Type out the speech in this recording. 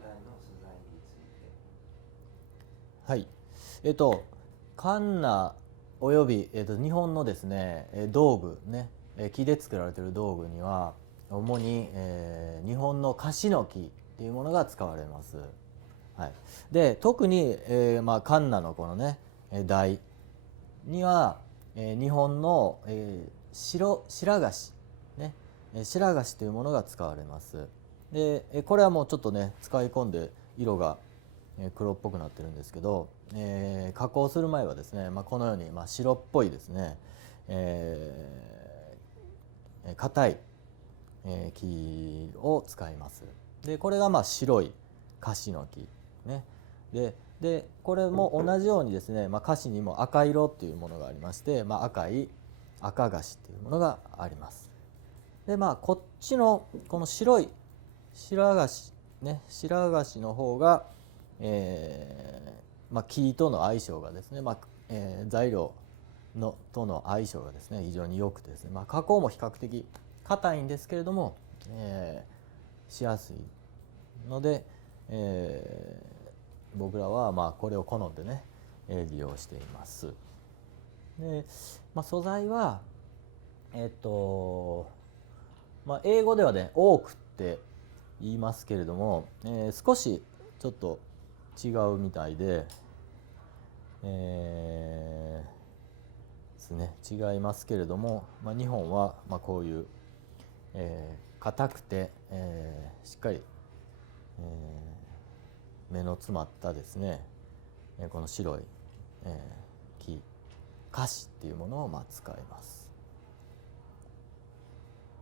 材について。はい。カンナおよび、日本のですね、道具ね、木で作られている道具には主に、日本のカシの木っていうものが使われます。はい、で特に、カンナのこのね台には、日本の、白菓子ね、白菓子というものが使われます。でこれはもうちょっとね使い込んで色が黒っぽくなってるんですけど、加工する前はですね、このように、白っぽいですね、硬い、木を使います。でこれが白いカシの木ね。でこれも同じようにですね、カシにも赤色っていうものがありまして、赤菓子っていうものがあります。でこっちのこの白い白菓子ね、白菓子の方が、木との相性がですね、材料との相性がですね非常に良くてですね、加工も比較的硬いんですけれども、しやすいので、僕らはこれを好んでね、利用しています。で、素材は英語ではねオークって言いますけれども、少しちょっと違うみたいで、ですね違いますけれども、日本はこういう硬くて、しっかり、目の詰まったですねこの白い、木カシっていうものを使います。